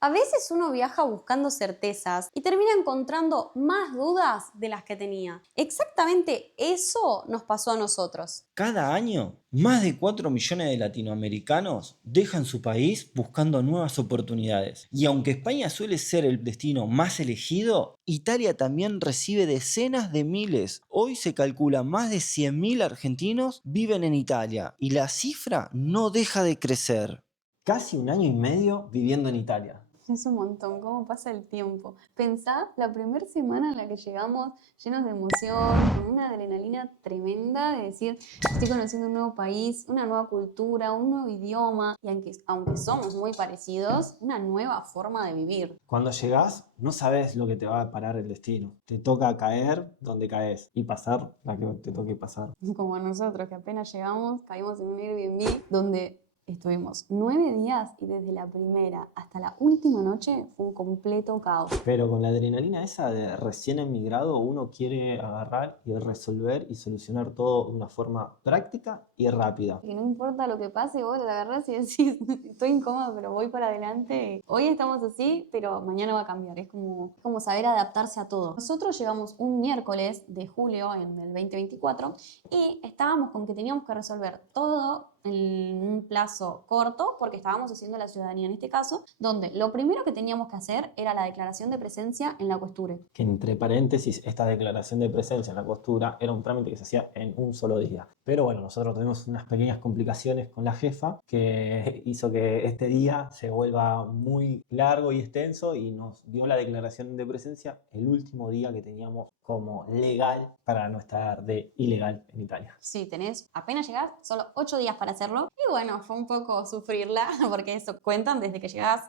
A veces uno viaja buscando certezas y termina encontrando más dudas de las que tenía. Exactamente eso nos pasó a nosotros. Cada año, más de 4 millones de latinoamericanos dejan su país buscando nuevas oportunidades. Y aunque España suele ser el destino más elegido, Italia también recibe decenas de miles. Hoy se calcula más de 100.000 argentinos viven en Italia y la cifra no deja de crecer. Casi un año y medio viviendo en Italia. Es un montón, cómo pasa el tiempo. Pensá la primera semana en la que llegamos llenos de emoción, con una adrenalina tremenda de decir, estoy conociendo un nuevo país, una nueva cultura, un nuevo idioma, y aunque somos muy parecidos, una nueva forma de vivir. Cuando llegás, no sabes lo que te va a parar el destino. Te toca caer donde caes y pasar la que te toque pasar. Como a nosotros, que apenas llegamos, caímos en un Airbnb donde estuvimos 9 días y desde la primera hasta la última noche fue un completo caos. Pero con la adrenalina esa de recién emigrado, uno quiere agarrar y resolver y solucionar todo de una forma práctica y rápida. Que no importa lo que pase, vos la agarrás y decís, estoy incómoda, pero voy para adelante. Hoy estamos así, pero mañana va a cambiar. Es como saber adaptarse a todo. Nosotros llegamos un miércoles de julio en el 2024 y estábamos con que teníamos que resolver todo en un plazo corto porque estábamos haciendo la ciudadanía en este caso, donde lo primero que teníamos que hacer era la declaración de presencia en la Questure. Que entre paréntesis, esta declaración de presencia en la costura era un trámite que se hacía en un solo día. Pero bueno, nosotros tuvimos unas pequeñas complicaciones con la jefa que hizo que este día se vuelva muy largo y extenso y nos dio la declaración de presencia el último día que teníamos como legal para no estar de ilegal en Italia. Sí, tenés apenas llegás, solo 8 días para hacerlo. Y bueno, fue un poco sufrirla, porque eso cuentan desde que llegás.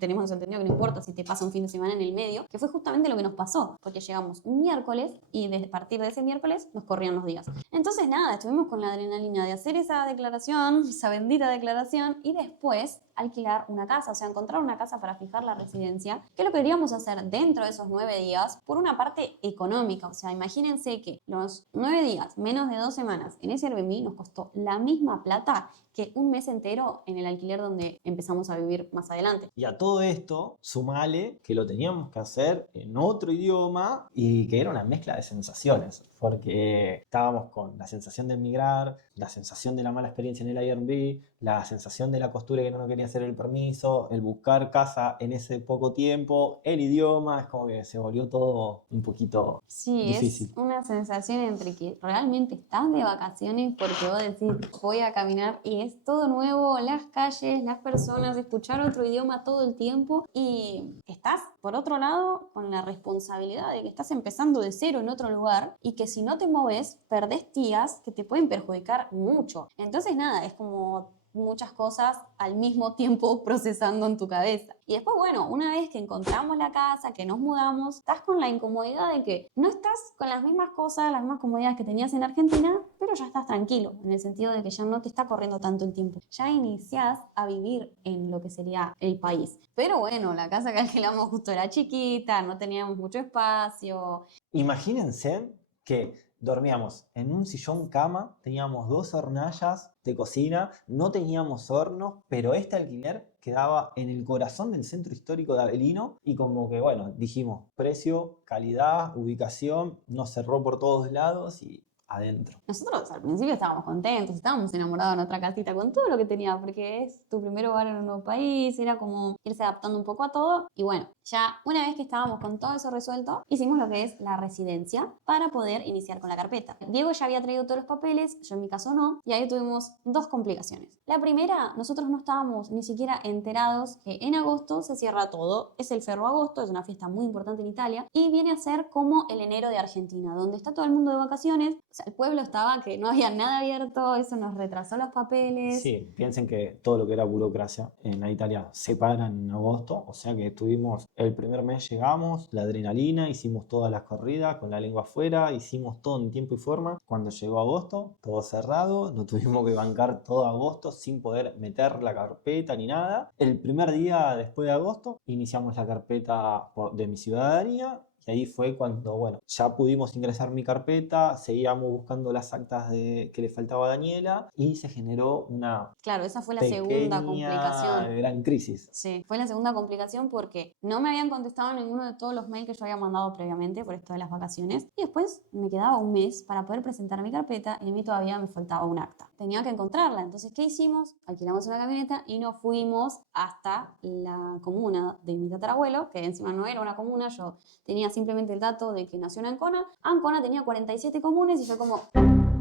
Tenemos entendido que no importa si te pasa un fin de semana en el medio, que fue justamente lo que nos pasó, porque llegamos un miércoles y a partir de ese miércoles nos corrían los días. Entonces nada, estuvimos con la adrenalina de hacer esa declaración, esa bendita declaración, y después alquilar una casa, o sea, encontrar una casa para fijar la residencia, que lo queríamos hacer dentro de esos 9 días, por una parte económica, o sea, imagínense que los 9 días, menos de 2 semanas en ese Airbnb nos costó la misma plata que un mes entero en el alquiler donde empezamos a vivir más adelante. Y a todo esto, sumale que lo teníamos que hacer en otro idioma y que era una mezcla de sensaciones, porque estábamos con la sensación de emigrar, la sensación de la mala experiencia en el Airbnb, la sensación de la costura que no quería hacer el permiso, el buscar casa en ese poco tiempo, el idioma, es como que se volvió todo un poquito Sí, difícil. es una sensación entre que realmente estás de vacaciones porque vos decís, voy a caminar y es todo nuevo, las calles, las personas, escuchar otro idioma todo el tiempo y estás, por otro lado, con la responsabilidad de que estás empezando de cero en otro lugar y que si no te moves, perdés días que te pueden perjudicar mucho. Entonces, nada, es como muchas cosas al mismo tiempo procesando en tu cabeza. Y después, bueno, una vez que encontramos la casa, que nos mudamos, estás con la incomodidad de que no estás con las mismas cosas, las mismas comodidades que tenías en Argentina, pero ya estás tranquilo, en el sentido de que ya no te está corriendo tanto el tiempo. Ya iniciás a vivir en lo que sería el país. Pero bueno, la casa que alquilamos justo era chiquita, no teníamos mucho espacio. Imagínense que dormíamos en un sillón cama, teníamos 2 hornallas de cocina, no teníamos hornos, pero este alquiler quedaba en el corazón del centro histórico de Avelino y como que bueno, dijimos precio, calidad, ubicación, nos cerró por todos lados y adentro. Nosotros al principio estábamos contentos, estábamos enamorados en otra casita con todo lo que tenía, porque es tu primer hogar en un nuevo país, era como irse adaptando un poco a todo. Y bueno, ya una vez que estábamos con todo eso resuelto, hicimos lo que es la residencia para poder iniciar con la carpeta. Diego ya había traído todos los papeles, yo en mi caso no, y ahí tuvimos dos complicaciones. La primera, nosotros no estábamos ni siquiera enterados que en agosto se cierra todo. Es el Ferro Agosto, es una fiesta muy importante en Italia, y viene a ser como el enero de Argentina, donde está todo el mundo de vacaciones. O sea, el pueblo estaba que no había nada abierto, eso nos retrasó los papeles. Sí, piensen que todo lo que era burocracia en Italia se para en agosto, o sea que estuvimos, el primer mes llegamos, la adrenalina, hicimos todas las corridas con la lengua afuera, hicimos todo en tiempo y forma. Cuando llegó agosto, todo cerrado, nos tuvimos que bancar todo agosto sin poder meter la carpeta ni nada. El primer día después de agosto iniciamos la carpeta de mi ciudadanía y ahí fue cuando, bueno, ya pudimos ingresar mi carpeta, seguíamos buscando las actas que le faltaba a Daniela y se generó una Claro, esa fue la segunda pequeña, complicación. gran crisis. Sí, fue la segunda complicación porque no me habían contestado ninguno de todos los mails que yo había mandado previamente por esto de las vacaciones. Y después me quedaba un mes para poder presentar mi carpeta y a mí todavía me faltaba un acta. Tenía que encontrarla. Entonces, ¿qué hicimos? Alquilamos una camioneta y nos fuimos hasta la comuna de mi tatarabuelo, que encima no era una comuna, yo tenía simplemente el dato de que nació en Ancona. Ancona tenía 47 comunes y yo como...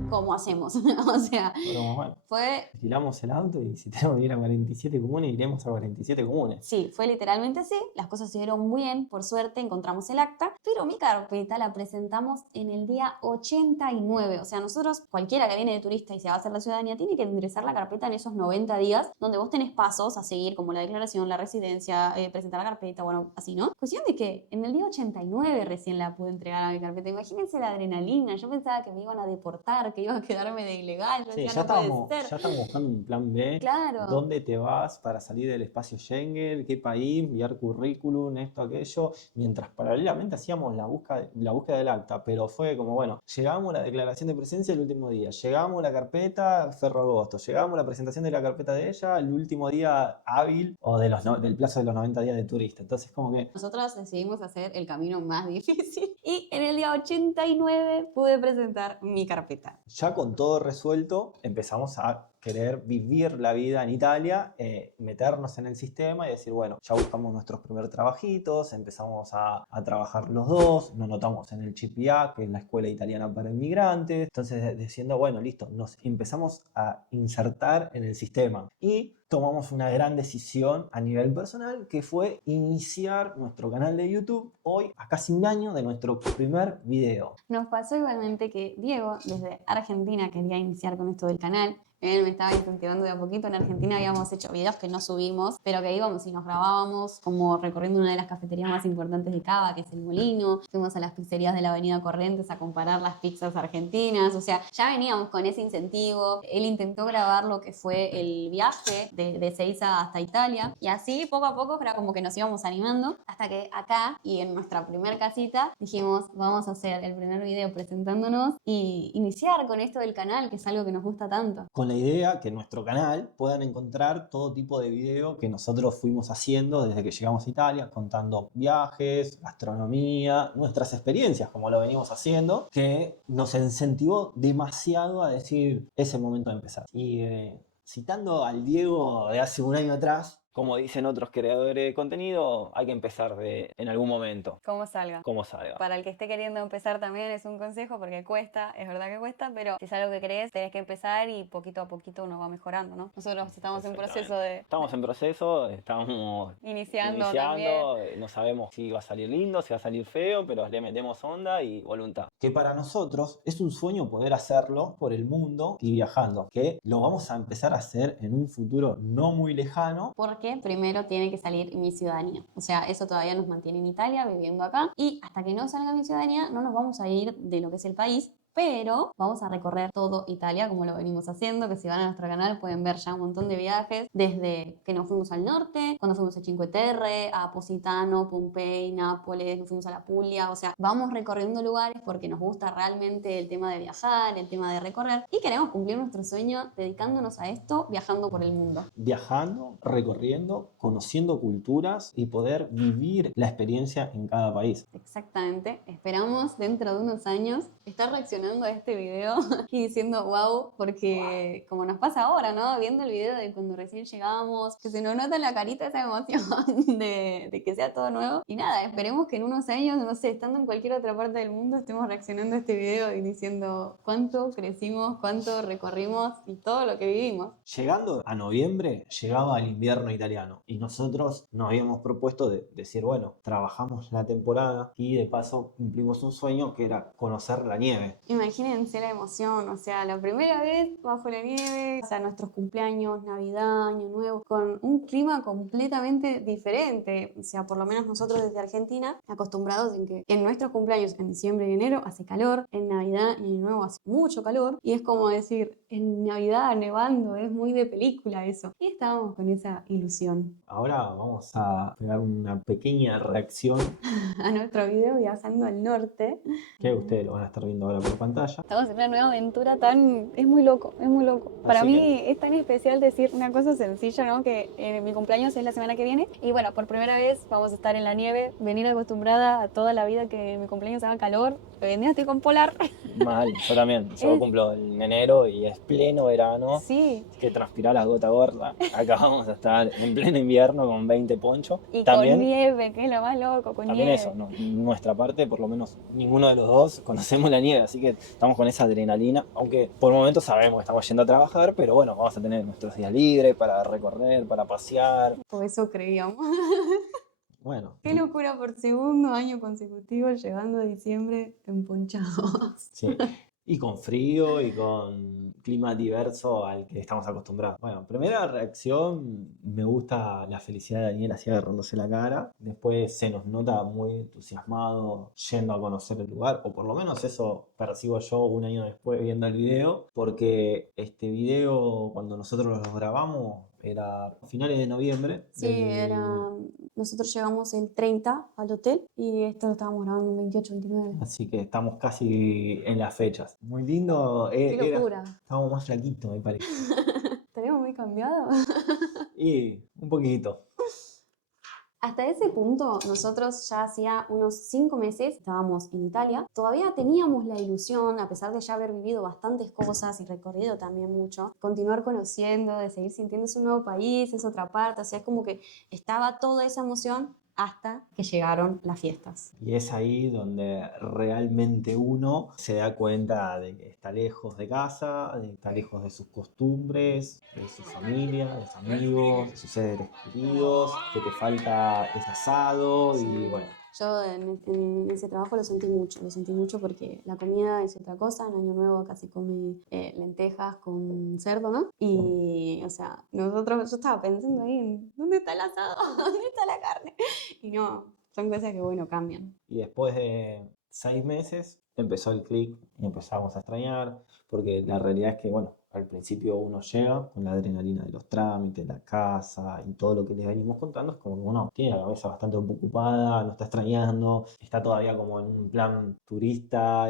¿Cómo hacemos? O sea, Pero bueno, fue... alquilamos el auto y si tenemos que ir a 47 comunes, iremos a 47 comunes. Sí, fue literalmente así, las cosas se dieron muy bien, por suerte encontramos el acta, pero mi carpeta la presentamos en el día 89, o sea, nosotros, cualquiera que viene de turista y se va a hacer la ciudadanía, tiene que ingresar la carpeta en esos 90 días, donde vos tenés pasos a seguir, como la declaración, la residencia, presentar la carpeta, bueno, así, ¿no? Cuestión de que en el día 89 recién la pude entregar a mi carpeta, imagínense la adrenalina, yo pensaba que me iban a deportar, que iba a quedarme de ilegal, yo Sí, decía, no puede ser. ya estamos buscando un plan B. Claro. ¿Dónde te vas para salir del espacio Schengen? ¿Qué país? Enviar currículum, esto, aquello. Mientras paralelamente hacíamos la búsqueda del acta. Pero fue como, bueno, llegamos a la declaración de presencia el último día. Llegamos a la carpeta Ferro-Agosto. Llegamos a la presentación de la carpeta de ella el último día hábil o del plazo de los 90 días de turista. Entonces, como que... Nosotros decidimos hacer el camino más difícil y en el día 89 pude presentar mi carpeta. Ya con todo resuelto, empezamos a querer vivir la vida en Italia, meternos en el sistema y decir, bueno, ya buscamos nuestros primeros trabajitos, empezamos a trabajar los dos, nos notamos en el CPA, que es la Escuela Italiana para Inmigrantes, entonces diciendo, bueno, listo, nos empezamos a insertar en el sistema y tomamos una gran decisión a nivel personal, que fue iniciar nuestro canal de YouTube hoy a casi un año de nuestro primer video. Nos pasó igualmente que Diego, desde Argentina, quería iniciar con esto del canal. Él me estaba incentivando de a poquito. En Argentina habíamos hecho videos que no subimos, pero que íbamos y nos grabábamos, como recorriendo una de las cafeterías más importantes de Cava, que es El Molino. Fuimos a las pizzerías de la Avenida Corrientes a comparar las pizzas argentinas. O sea, ya veníamos con ese incentivo. Él intentó grabar lo que fue el viaje de Ezeiza hasta Italia. Y así, poco a poco, era como que nos íbamos animando. Hasta que acá, y en nuestra primer casita, dijimos, vamos a hacer el primer video presentándonos y iniciar con esto del canal, que es algo que nos gusta tanto. Con la idea que en nuestro canal puedan encontrar todo tipo de video que nosotros fuimos haciendo desde que llegamos a Italia, contando viajes, gastronomía, nuestras experiencias, como lo venimos haciendo, que nos incentivó demasiado a decir, es el momento de empezar. Y citando al Diego de hace un año atrás, como dicen otros creadores de contenido, hay que empezar en algún momento. Como salga. Como salga. Para el que esté queriendo empezar también es un consejo porque cuesta, es verdad que cuesta, pero si es algo que querés, tenés que empezar y poquito a poquito uno va mejorando, ¿no? Nosotros estamos en proceso de... Estamos en proceso, estamos iniciando también. No sabemos si va a salir lindo, si va a salir feo, pero le metemos onda y voluntad. Que para nosotros es un sueño poder hacerlo por el mundo y viajando, que lo vamos a empezar a hacer en un futuro no muy lejano. Porque primero tiene que salir mi ciudadanía. O sea, eso todavía nos mantiene en Italia, viviendo acá. Y hasta que no salga mi ciudadanía, no nos vamos a ir de lo que es el país, pero vamos a recorrer todo Italia como lo venimos haciendo, que si van a nuestro canal pueden ver ya un montón de viajes, desde que nos fuimos al norte, cuando fuimos a Cinque Terre, a Positano, Pompey, Nápoles, nos fuimos a la Puglia, o sea, vamos recorriendo lugares porque nos gusta realmente el tema de viajar, el tema de recorrer y queremos cumplir nuestro sueño dedicándonos a esto, viajando por el mundo. Viajando, recorriendo, conociendo culturas y poder vivir la experiencia en cada país. Exactamente, esperamos dentro de unos años estar reaccionando a este video y diciendo wow, porque como nos pasa ahora, ¿no? Viendo el video de cuando recién llegamos, que se nos nota en la carita esa emoción de que sea todo nuevo. Y nada, esperemos que en unos años, no sé, estando en cualquier otra parte del mundo, estemos reaccionando a este video y diciendo cuánto crecimos, cuánto recorrimos y todo lo que vivimos. Llegando a noviembre, llegaba el invierno italiano y nosotros nos habíamos propuesto de decir, bueno, trabajamos la temporada y de paso cumplimos un sueño que era conocer la nieve. Imagínense la emoción, o sea, la primera vez bajo la nieve, o sea, nuestros cumpleaños, Navidad, Año Nuevo, con un clima completamente diferente. O sea, por lo menos nosotros desde Argentina, acostumbrados en que en nuestros cumpleaños, en diciembre y enero, hace calor, en Navidad y Año Nuevo hace mucho calor, y es como decir, en Navidad nevando, es muy de película eso. Y estábamos con esa ilusión. Ahora vamos a pegar una pequeña reacción A nuestro video viajando al norte. que ustedes lo van a estar viendo ahora por pantalla. Estamos en una nueva aventura tan... Es muy loco, es muy loco. Para Así mí que- es tan especial decir una cosa sencilla, ¿no? Que mi cumpleaños es la semana que viene y bueno, por primera vez vamos a estar en la nieve, venir acostumbrada a toda la vida que mi cumpleaños haga calor. Hoy en día estoy con polar. Mal, yo también. Yo cumplo en enero y es pleno verano. Sí, Que transpirá las gotas gordas. Acá vamos a estar en pleno invierno con 20 ponchos. y También, con nieve, que es lo más loco, con también nieve. eso, no, nuestra parte, por lo menos ninguno de los dos conocemos la nieve, así que estamos con esa adrenalina. Aunque por momentos sabemos que estamos yendo a trabajar, pero bueno, vamos a tener nuestros días libres para recorrer, para pasear. O eso creíamos. Bueno, Qué locura por segundo año consecutivo llegando a diciembre emponchados. sí. Y con frío y con clima diverso al que estamos acostumbrados. Bueno, primera reacción, me gusta la felicidad de Daniel así agarrándose la cara. Después se nos nota muy entusiasmado yendo a conocer el lugar, o por lo menos eso percibo yo un año después viendo el video, porque este video cuando nosotros lo grabamos era a finales de noviembre. Sí, nosotros llegamos el 30 al hotel y esto lo estábamos grabando el 28, 29. Así que estamos casi en las fechas. Muy lindo. Qué locura. Estábamos más flaquitos, me parece. ¿Tenemos muy cambiado? Y un poquito. Hasta ese punto, nosotros ya hacía unos 5 meses estábamos en Italia. Todavía teníamos la ilusión, a pesar de ya haber vivido bastantes cosas y recorrido también mucho, continuar conociendo, de seguir sintiendo es un nuevo país, es otra parte. O sea, es como que estaba toda esa emoción hasta que llegaron las fiestas. Y es ahí donde realmente uno se da cuenta de que está lejos de casa, de que está lejos de sus costumbres, de su familia, de sus amigos, de sus seres queridos, que te falta ese asado y bueno. Yo en ese trabajo lo sentí mucho porque la comida es otra cosa. En Año Nuevo acá se come lentejas con cerdo, ¿no? Y, o sea, yo estaba pensando ahí en, ¿dónde está el asado? ¿Dónde está la carne? Y no, son cosas que, bueno, cambian. Y después de 6 meses empezó el clic y empezamos a extrañar, porque la realidad es que, bueno, al principio uno llega con la adrenalina de los trámites, la casa y todo lo que les venimos contando, es como que uno tiene la cabeza bastante ocupada, no está extrañando, está todavía como en un plan turista,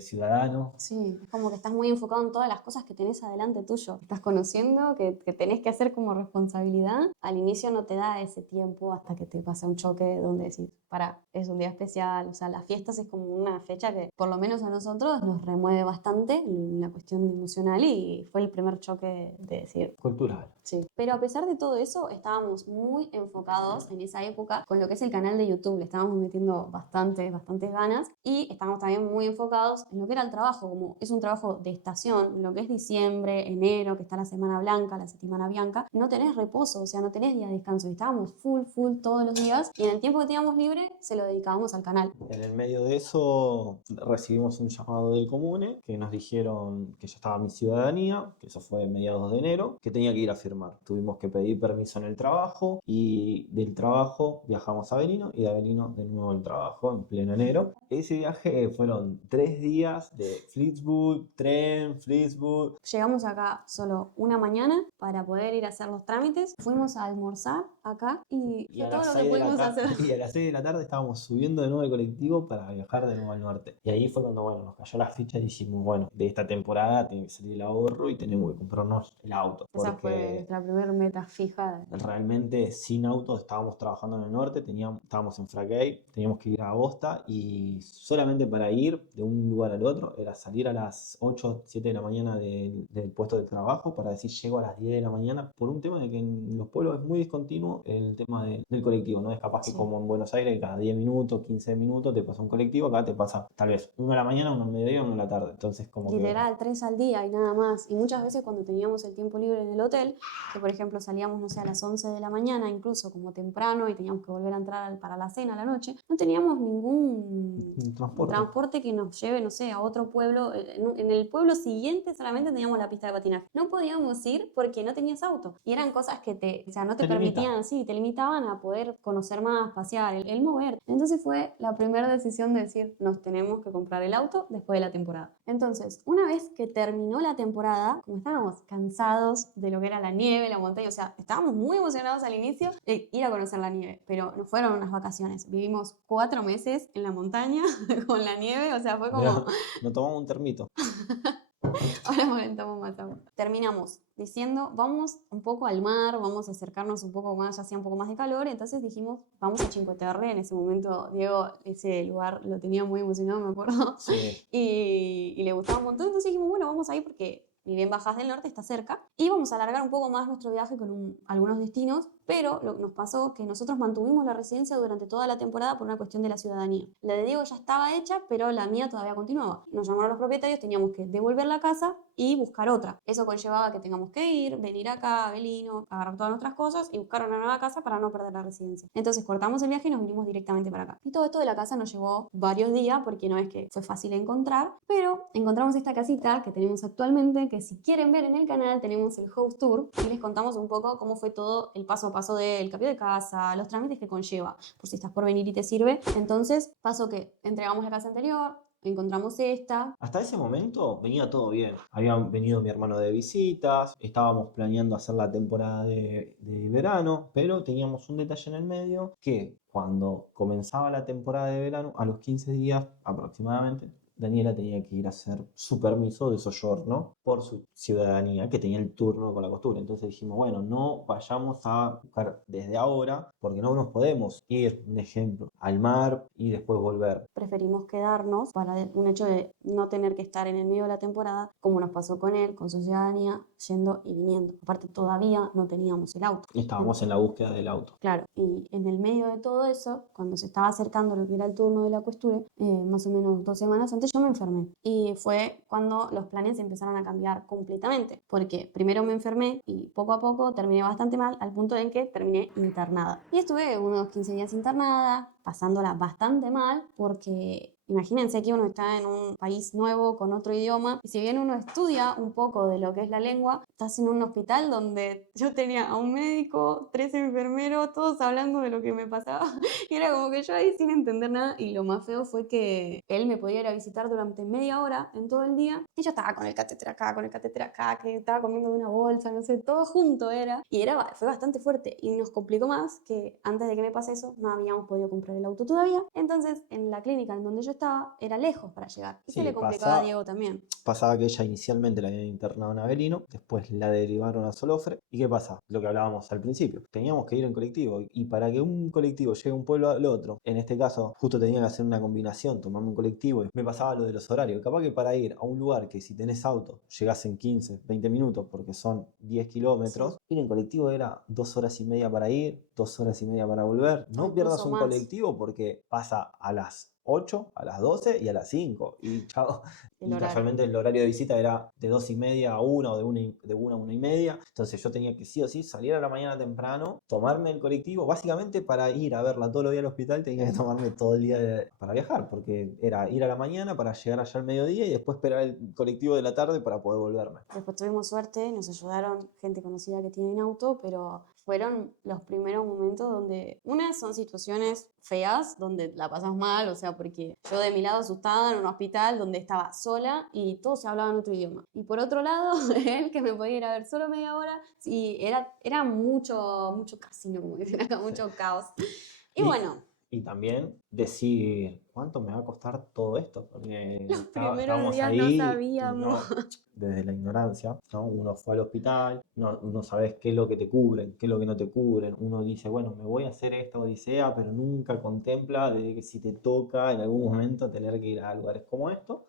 ciudadano. Sí, es como que estás muy enfocado en todas las cosas que tenés adelante tuyo. Estás conociendo, que tenés que hacer como responsabilidad. Al inicio no te da ese tiempo hasta que te pasa un choque donde decís, para, es un día especial. O sea, las fiestas es como una fecha que por lo menos a nosotros nos remueve bastante en la cuestión emocional y fue el primer choque de decir, Cultural. sí. Pero a pesar de todo eso, estábamos muy enfocados en esa época con lo que es el canal de YouTube. Le estábamos metiendo bastantes ganas y estábamos también muy enfocados en lo que era el trabajo, como es un trabajo de estación, lo que es diciembre, enero, que está la semana blanca, la semana bianca, no tenés reposo, o sea, no tenés día de descanso. Y estábamos full todos los días y en el tiempo que teníamos libre se lo dedicábamos al canal. En el medio de eso recibimos un llamado del Comune que nos dijeron que ya estaba mi ciudadanía, que eso fue a mediados de enero, que tenía que ir a firmar. Tuvimos que pedir permiso en el trabajo y del trabajo viajamos a Avelino y de Avelino de nuevo al trabajo en pleno enero. Ese viaje fueron 3 días de Flixbus, tren, Flixbus. Llegamos acá solo una mañana para poder ir a hacer los trámites. Fuimos a almorzar acá y fue todo lo que pudimos hacer. Y a las 6 de la tarde estábamos subiendo de nuevo el colectivo para viajar de nuevo al norte. Y ahí fue cuando, bueno, nos cayó la ficha y dijimos, bueno, de esta temporada tiene que salir el ahorro y tenemos que comprarnos el auto. Esa fue nuestra primera meta fija. Realmente sin auto estábamos trabajando en el norte, estábamos en Fraguey, teníamos que ir a Aosta y solamente para ir de un lugar al otro era salir a las 8, 7 de la mañana del puesto de trabajo para decir llego a las 10 de la mañana por un tema de que en los pueblos es muy discontinuo mucho el tema del colectivo, ¿no? Es capaz que Sí. como en Buenos Aires, cada 10 minutos, 15 minutos te pasa un colectivo, acá te pasa tal vez uno a la mañana, uno al mediodía, uno a la tarde. Entonces, como que Literal, 3 al día y nada más. Y muchas veces cuando teníamos el tiempo libre en el hotel, que por ejemplo salíamos, no sé, a las 11 de la mañana, incluso como temprano, y teníamos que volver a entrar para la cena a la noche, no teníamos ningún transporte que nos lleve, no sé, a otro pueblo. En el pueblo siguiente solamente teníamos la pista de patinaje. No podíamos ir porque no tenías auto. Y eran cosas que o sea, no te permitían, sí, te limitaban a poder conocer más, pasear, el mover. Entonces fue la primera decisión de decir, nos tenemos que comprar el auto después de la temporada. Entonces, una vez que terminó la temporada, como estábamos cansados de lo que era la nieve, la montaña, o sea, estábamos muy emocionados al inicio de ir a conocer la nieve, pero no fueron unas vacaciones. Vivimos 4 meses en la montaña con la nieve, o sea, fue como... Nos tomamos un termito. Ahora calentamos más agua. Terminamos diciendo, vamos un poco al mar, vamos a acercarnos un poco más, ya hacía un poco más de calor, entonces dijimos, vamos a Cinque Terre. En ese momento Diego ese lugar lo tenía muy emocionado, me acuerdo, Sí. y le gustaba un montón, entonces dijimos, bueno, vamos ahí porque ni bien Bajas del Norte está cerca, y vamos a alargar un poco más nuestro viaje con algunos destinos, pero lo que nos pasó que nosotros mantuvimos la residencia durante toda la temporada por una cuestión de la ciudadanía. La de Diego ya estaba hecha, pero la mía todavía continuaba. Nos llamaron los propietarios, teníamos que devolver la casa y buscar otra. Eso conllevaba que tengamos que ir, venir acá a Belino, agarrar todas nuestras cosas y buscar una nueva casa para no perder la residencia. Entonces cortamos el viaje y nos vinimos directamente para acá. Y todo esto de la casa nos llevó varios días porque no es que fue fácil encontrar, pero encontramos esta casita que tenemos actualmente, que si quieren ver en el canal tenemos el house tour y les contamos un poco cómo fue todo el paso a paso del cambio de casa, los trámites que conlleva, por si estás por venir y te sirve. Entonces pasó que entregamos la casa anterior, encontramos esta. Hasta ese momento venía todo bien. Había venido mi hermano de visitas, estábamos planeando hacer la temporada de verano, pero teníamos un detalle en el medio que cuando comenzaba la temporada de verano, a los 15 días aproximadamente, Daniela tenía que ir a hacer su permiso de soyorno por su ciudadanía, que tenía el turno con la costura. Entonces dijimos, bueno, no vayamos a buscar desde ahora, porque no nos podemos ir, un ejemplo, al mar y después volver. Preferimos quedarnos para un hecho de no tener que estar en el medio de la temporada, como nos pasó con él, con su ciudadanía, yendo y viniendo. Aparte, todavía no teníamos el auto. Estábamos en la búsqueda del auto. Claro, y en el medio de todo eso, cuando se estaba acercando lo que era el turno de la cuestura, más o menos 2 semanas antes, yo me enfermé. Y fue cuando los planes empezaron a cambiar completamente. Porque primero me enfermé y poco a poco terminé bastante mal, al punto en que terminé internada. Y estuve unos 15 días internada, pasándola bastante mal, porque imagínense que uno está en un país nuevo, con otro idioma, y si bien uno estudia un poco de lo que es la lengua, estás en un hospital donde yo tenía a un médico, 3 enfermeros, todos hablando de lo que me pasaba, y era como que yo ahí sin entender nada, y lo más feo fue que él me podía ir a visitar durante media hora en todo el día, y yo estaba con el catéter acá, que estaba comiendo de una bolsa, no sé, todo junto era, y fue bastante fuerte, y nos complicó más que antes de que me pase eso, no habíamos podido comprar el auto todavía, entonces en la clínica en donde yo estaba era lejos para llegar, y se le complicaba a Diego también. Pasaba que ella inicialmente la habían internado en Avelino, después la derivaron a Solofre. ¿Y qué pasa? Lo que hablábamos al principio. Teníamos que ir en colectivo. Y para que un colectivo llegue de un pueblo al otro, en este caso, justo tenía que hacer una combinación, tomarme un colectivo. Y me pasaba lo de los horarios. Capaz que para ir a un lugar que si tenés auto, llegás en 15, 20 minutos, porque son 10 kilómetros, ir en colectivo era 2 horas y media para ir, 2 horas y media para volver. No pierdas un colectivo porque pasa a las 8, a las 12 y a las 5. Y chao. Y casualmente el horario de visita era de 2 y media a 1 o de 1 a 1 y media. Entonces yo tenía que sí o sí salir a la mañana temprano, tomarme el colectivo. Básicamente para ir a verla todos los días al hospital tenía que tomarme todo el día para viajar. Porque era ir a la mañana para llegar allá al mediodía y después esperar el colectivo de la tarde para poder volverme. Después tuvimos suerte, nos ayudaron gente conocida que tiene un auto, pero fueron los primeros momentos donde, una, son situaciones feas, donde la pasas mal, o sea, porque yo de mi lado asustada en un hospital donde estaba sola y todos se hablaban otro idioma. Y por otro lado, él que me podía ir a ver solo media hora, y era mucho casino, como dicen acá, mucho caos. Y bueno. Y también decir, ¿cuánto me va a costar todo esto? Porque Los primeros estábamos días ahí no y sabíamos. desde la ignorancia, ¿no? Uno fue al hospital, no sabes qué es lo que te cubren, qué es lo que no te cubren. Uno dice, bueno, me voy a hacer esta odisea, pero nunca contempla de que si te toca en algún momento tener que ir a lugares como esto.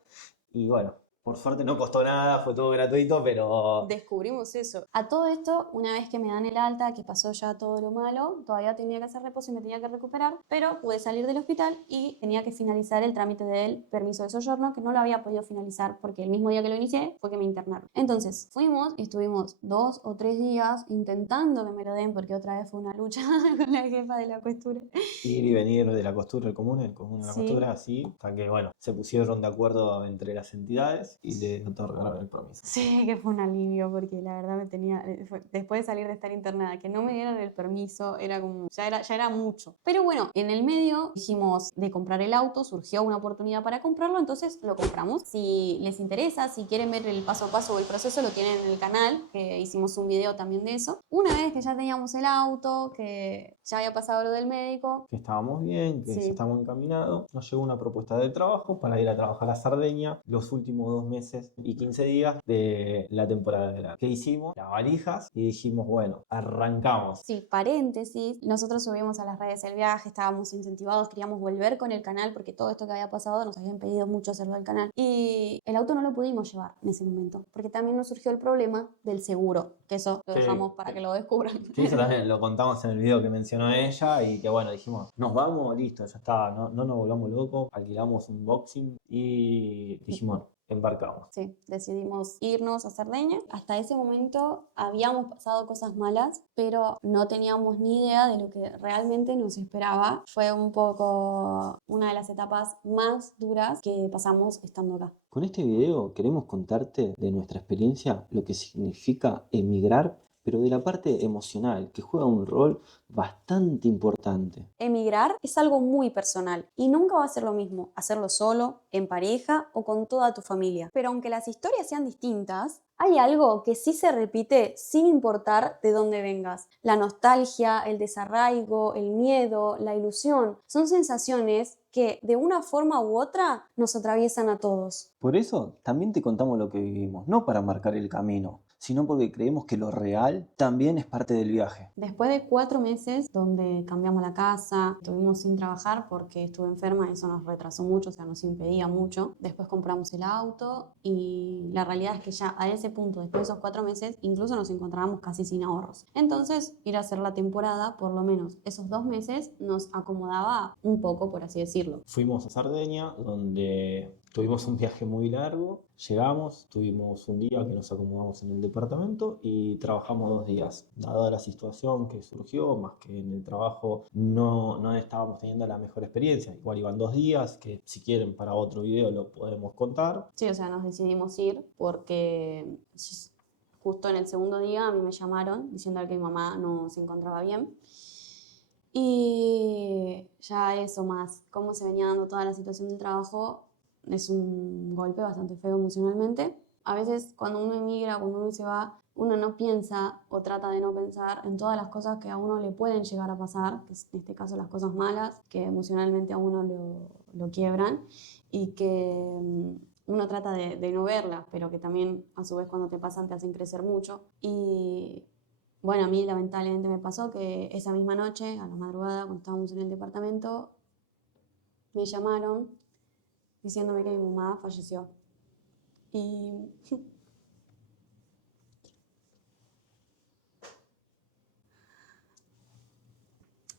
Y bueno, Por suerte no costó nada, fue todo gratuito, pero... Descubrimos eso. A todo esto, una vez que me dan el alta, que pasó ya todo lo malo, todavía tenía que hacer reposo y me tenía que recuperar, pero pude salir del hospital y tenía que finalizar el trámite del permiso de soyorno, que no lo había podido finalizar porque el mismo día que lo inicié fue que me internaron. Entonces fuimos y estuvimos 2 o 3 días intentando que me lo den, porque otra vez fue una lucha con la jefa de la costura. Ir y venir de la costura, el común de la Sí. costura, así, hasta que, bueno, se pusieron de acuerdo entre las entidades y le otorgaron el permiso. Sí, que fue un alivio, porque la verdad me tenía, después de salir de estar internada, que no me dieran el permiso, era como, ya era mucho. Pero bueno, en el medio dijimos de comprar el auto, surgió una oportunidad para comprarlo, entonces lo compramos. Si les interesa, si quieren ver el paso a paso o el proceso, lo tienen en el canal, que hicimos un video también de eso. Una vez que ya teníamos el auto, que ya había pasado lo del médico, Que estábamos bien, que sí, ya estábamos encaminados, nos llegó una propuesta de trabajo para ir a trabajar a Sardeña los últimos 2 meses y 15 días de la temporada de verano. ¿Qué hicimos? Las valijas y dijimos, bueno, arrancamos. sí, paréntesis, nosotros subimos a las redes el viaje, estábamos incentivados, queríamos volver con el canal porque todo esto que había pasado nos habían pedido mucho hacerlo del canal y el auto no lo pudimos llevar en ese momento porque también nos surgió el problema del seguro, que eso lo dejamos para que lo descubran. Que eso también lo contamos en el video que mencionó ella y que bueno, dijimos, nos vamos, listo, ya está, no nos volvamos locos, alquilamos un boxing y dijimos, embarcamos. Sí, decidimos irnos a Cerdeña. Hasta ese momento habíamos pasado cosas malas, pero no teníamos ni idea de lo que realmente nos esperaba. Fue un poco una de las etapas más duras que pasamos estando acá. Con este video queremos contarte de nuestra experiencia, lo que significa emigrar, pero de la parte emocional, que juega un rol bastante importante. Emigrar es algo muy personal y nunca va a ser lo mismo hacerlo solo, en pareja o con toda tu familia. Pero aunque las historias sean distintas, hay algo que sí se repite sin importar de dónde vengas. La nostalgia, el desarraigo, el miedo, la ilusión, son sensaciones que de una forma u otra nos atraviesan a todos. Por eso también te contamos lo que vivimos, no para marcar el camino, sino porque creemos que lo real también es parte del viaje. Después de 4 meses donde cambiamos la casa, estuvimos sin trabajar porque estuve enferma, eso nos retrasó mucho, o sea, nos impedía mucho. Después compramos el auto y la realidad es que ya a ese punto, después de esos 4 meses, incluso nos encontrábamos casi sin ahorros. Entonces, ir a hacer la temporada, por lo menos esos 2 meses, nos acomodaba un poco, por así decirlo. Fuimos a Sardeña, donde tuvimos un viaje muy largo, llegamos, tuvimos un día que nos acomodamos en el departamento y trabajamos 2 días. Dada la situación que surgió, más que en el trabajo no estábamos teniendo la mejor experiencia. Igual iban 2 días, que si quieren para otro video lo podemos contar. Sí, o sea, nos decidimos ir porque justo en el segundo día a mí me llamaron diciendo que mi mamá no se encontraba bien. Y ya eso más, cómo se venía dando toda la situación del trabajo, es un golpe bastante feo emocionalmente. A veces cuando uno emigra, cuando uno se va, uno no piensa o trata de no pensar en todas las cosas que a uno le pueden llegar a pasar, que en este caso las cosas malas, que emocionalmente a uno lo quiebran y que uno trata de no verlas, pero que también a su vez cuando te pasan te hacen crecer mucho. Y bueno, a mí lamentablemente me pasó que esa misma noche, a la madrugada, cuando estábamos en el departamento, me llamaron diciéndome que mi mamá falleció. Y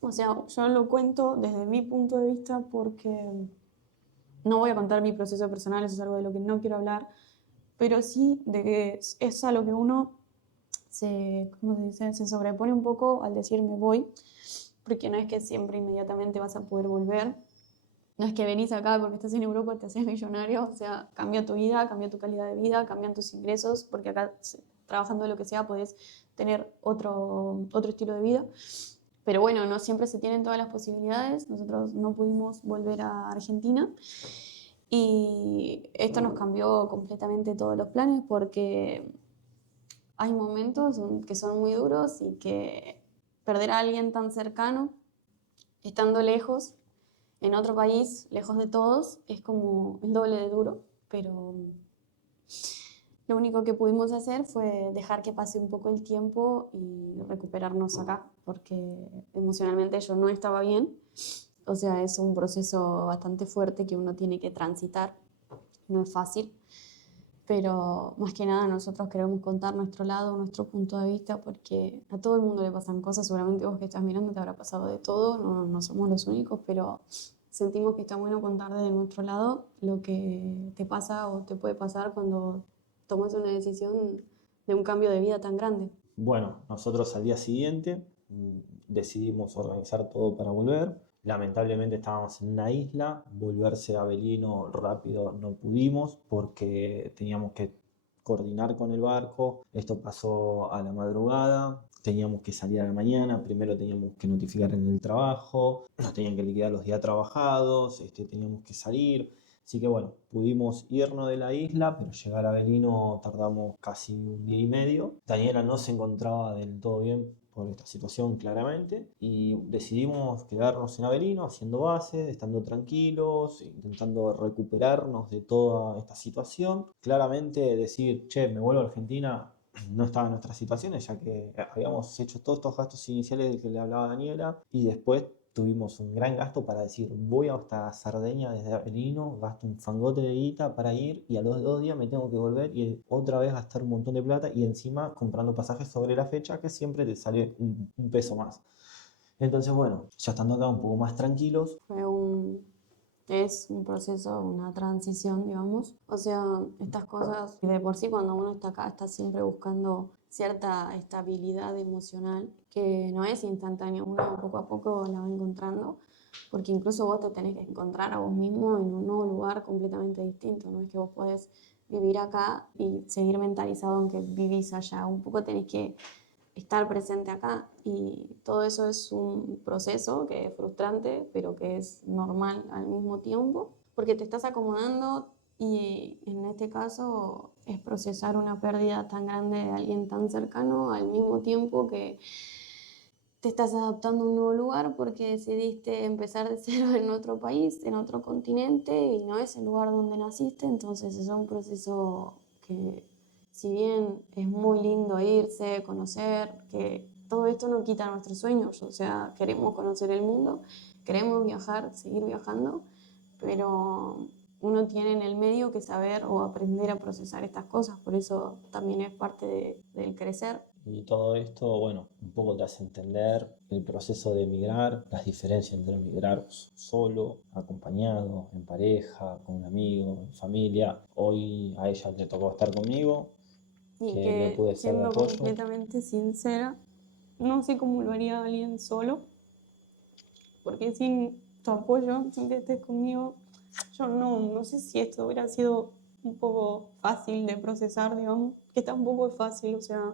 o sea, yo lo cuento desde mi punto de vista porque no voy a contar mi proceso personal, eso es algo de lo que no quiero hablar, pero sí de que es a lo que uno ¿cómo se dice? Se sobrepone un poco al decir me voy, porque no es que siempre inmediatamente vas a poder volver. No es que venís acá porque estás en Europa, te haces millonario, o sea, cambia tu vida, cambia tu calidad de vida, cambian tus ingresos, porque acá trabajando de lo que sea podés tener otro estilo de vida. Pero bueno, no siempre se tienen todas las posibilidades. Nosotros no pudimos volver a Argentina y esto nos cambió completamente todos los planes porque hay momentos que son muy duros y que perder a alguien tan cercano, estando lejos, en otro país, lejos de todos, es como el doble de duro, pero lo único que pudimos hacer fue dejar que pase un poco el tiempo y recuperarnos acá, porque emocionalmente yo no estaba bien. O sea, es un proceso bastante fuerte que uno tiene que transitar, no es fácil. pero más que nada nosotros queremos contar nuestro lado, nuestro punto de vista, porque a todo el mundo le pasan cosas, seguramente vos que estás mirando te habrá pasado de todo, no somos los únicos, pero sentimos que está bueno contar desde nuestro lado lo que te pasa o te puede pasar cuando tomas una decisión de un cambio de vida tan grande. Bueno, nosotros al día siguiente decidimos organizar todo para volver. Lamentablemente estábamos en una isla, volverse a Belino rápido no pudimos porque teníamos que coordinar con el barco. Esto pasó a la madrugada, teníamos que salir a la mañana, primero teníamos que notificar en el trabajo, nos tenían que liquidar los días trabajados, teníamos que salir. Así que bueno, pudimos irnos de la isla, pero llegar a Belino tardamos casi un día y medio. Daniela no se encontraba del todo bien por esta situación claramente y decidimos quedarnos en Avelino haciendo base, estando tranquilos, intentando recuperarnos de toda esta situación. Claramente decir, che, me vuelvo a Argentina no estaba en nuestras situaciones, ya que habíamos hecho todos estos gastos iniciales del que le hablaba Daniela y después tuvimos un gran gasto para decir, voy hasta Sardeña desde Avelino, gasto un fangote de guita para ir y a los 2 días me tengo que volver y otra vez gastar un montón de plata y encima comprando pasajes sobre la fecha que siempre te sale un peso más. Entonces bueno, ya estando acá un poco más tranquilos. Es un proceso, una transición, digamos. O sea, estas cosas, de por sí cuando uno está acá está siempre buscando cierta estabilidad emocional que no es instantánea, uno poco a poco la va encontrando, porque incluso vos te tenés que encontrar a vos mismo en un nuevo lugar completamente distinto, no es que vos podés vivir acá y seguir mentalizado aunque vivís allá, un poco tenés que estar presente acá y todo eso es un proceso que es frustrante, pero que es normal al mismo tiempo, porque te estás acomodando y en este caso es procesar una pérdida tan grande de alguien tan cercano al mismo tiempo que te estás adaptando a un nuevo lugar porque decidiste empezar de cero en otro país, en otro continente y no es el lugar donde naciste, entonces es un proceso que si bien es muy lindo irse, conocer, que todo esto no quita nuestros sueños, o sea, queremos conocer el mundo, queremos viajar, seguir viajando, pero uno tiene en el medio que saber o aprender a procesar estas cosas, por eso también es parte del crecer. Y todo esto, bueno, un poco te hace entender el proceso de emigrar, las diferencias entre emigrar solo, acompañado, en pareja, con un amigo, en familia. Hoy a ella le tocó estar conmigo, Y que le que, pude ser de siendo apoyo. completamente sincera, no sé cómo lo haría alguien solo, porque sin tu apoyo, sin que estés conmigo, yo no sé si esto hubiera sido un poco fácil de procesar, digamos, que tampoco es fácil, o sea,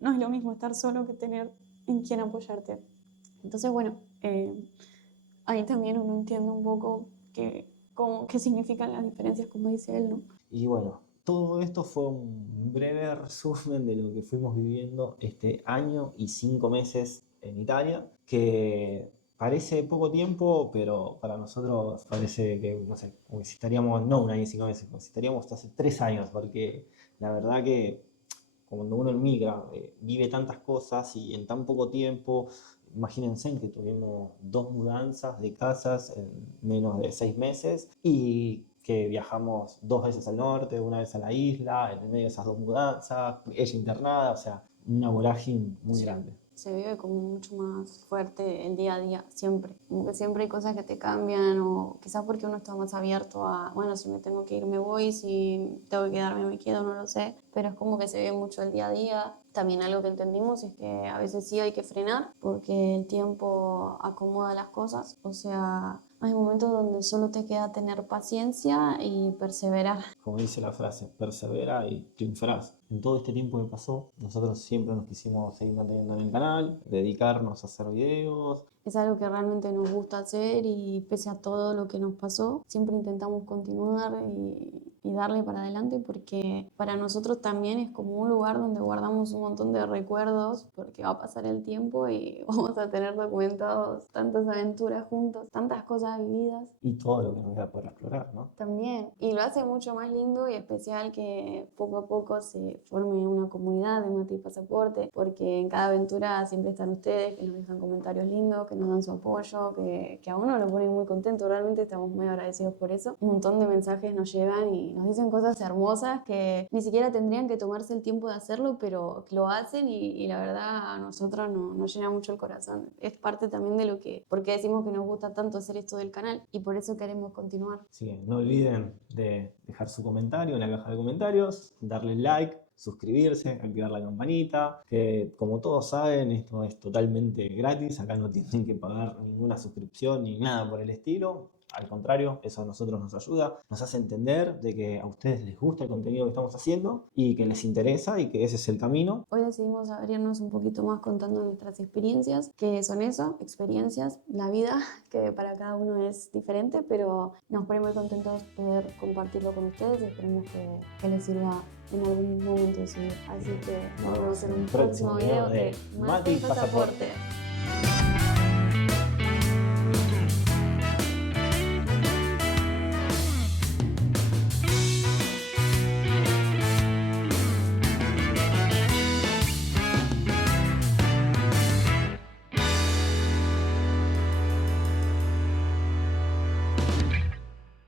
no es lo mismo estar solo que tener en quien apoyarte. Entonces, bueno, ahí también uno entiende un poco qué significan las diferencias, como dice él, ¿no? Y bueno, todo esto fue un breve resumen de lo que fuimos viviendo este año y 5 meses en Italia, que parece poco tiempo, pero para nosotros parece que, no sé, como si estaríamos, no un año y 5 meses, como si estaríamos hace 3 años, porque la verdad que cuando uno emigra, vive tantas cosas y en tan poco tiempo. Imagínense que tuvimos 2 mudanzas de casas en menos de 6 meses y que viajamos 2 veces al norte, una vez a la isla, en el medio de esas 2 mudanzas, ella internada, o sea, una vorágine muy grande. Se vive como mucho más fuerte el día a día, siempre. Como que siempre hay cosas que te cambian o quizás porque uno está más abierto a, bueno, si me tengo que ir me voy, si tengo que quedarme me quedo, no lo sé. Pero es como que se vive mucho el día a día. También algo que entendimos es que a veces sí hay que frenar porque el tiempo acomoda las cosas. O sea, hay momentos donde solo te queda tener paciencia y perseverar. Como dice la frase, persevera y triunfarás. En todo este tiempo que pasó, nosotros siempre nos quisimos seguir manteniendo en el canal, dedicarnos a hacer videos. Es algo que realmente nos gusta hacer y pese a todo lo que nos pasó, siempre intentamos continuar y darle para adelante porque para nosotros también es como un lugar donde guardamos un montón de recuerdos porque va a pasar el tiempo y vamos a tener documentados tantas aventuras juntos, tantas cosas vividas. Y todo lo que nos voy a poder explorar, ¿no? También, y lo hace mucho más lindo y especial que poco a poco se forme una comunidad de Mate y Pasaporte, porque en cada aventura siempre están ustedes, que nos dejan comentarios lindos, que nos dan su apoyo, que a uno lo ponen muy contento, realmente estamos muy agradecidos por eso. Un montón de mensajes nos llegan y y nos dicen cosas hermosas que ni siquiera tendrían que tomarse el tiempo de hacerlo, pero lo hacen y la verdad a nosotros nos llena mucho el corazón. Es parte también de lo que, porque decimos que nos gusta tanto hacer esto del canal y por eso queremos continuar. Así que no olviden de dejar su comentario en la caja de comentarios, darle like, suscribirse, activar la campanita, que como todos saben esto es totalmente gratis, acá no tienen que pagar ninguna suscripción ni nada por el estilo. Al contrario, eso a nosotros nos ayuda, nos hace entender de que a ustedes les gusta el contenido que estamos haciendo y que les interesa y que ese es el camino. Hoy decidimos abrirnos un poquito más contando nuestras experiencias, que son eso, experiencias, la vida, que para cada uno es diferente, pero nos ponemos muy contentos de poder compartirlo con ustedes y esperemos que les sirva en algún momento de su vida. Así que nos vemos en un próximo video de Mate y Pasaporte.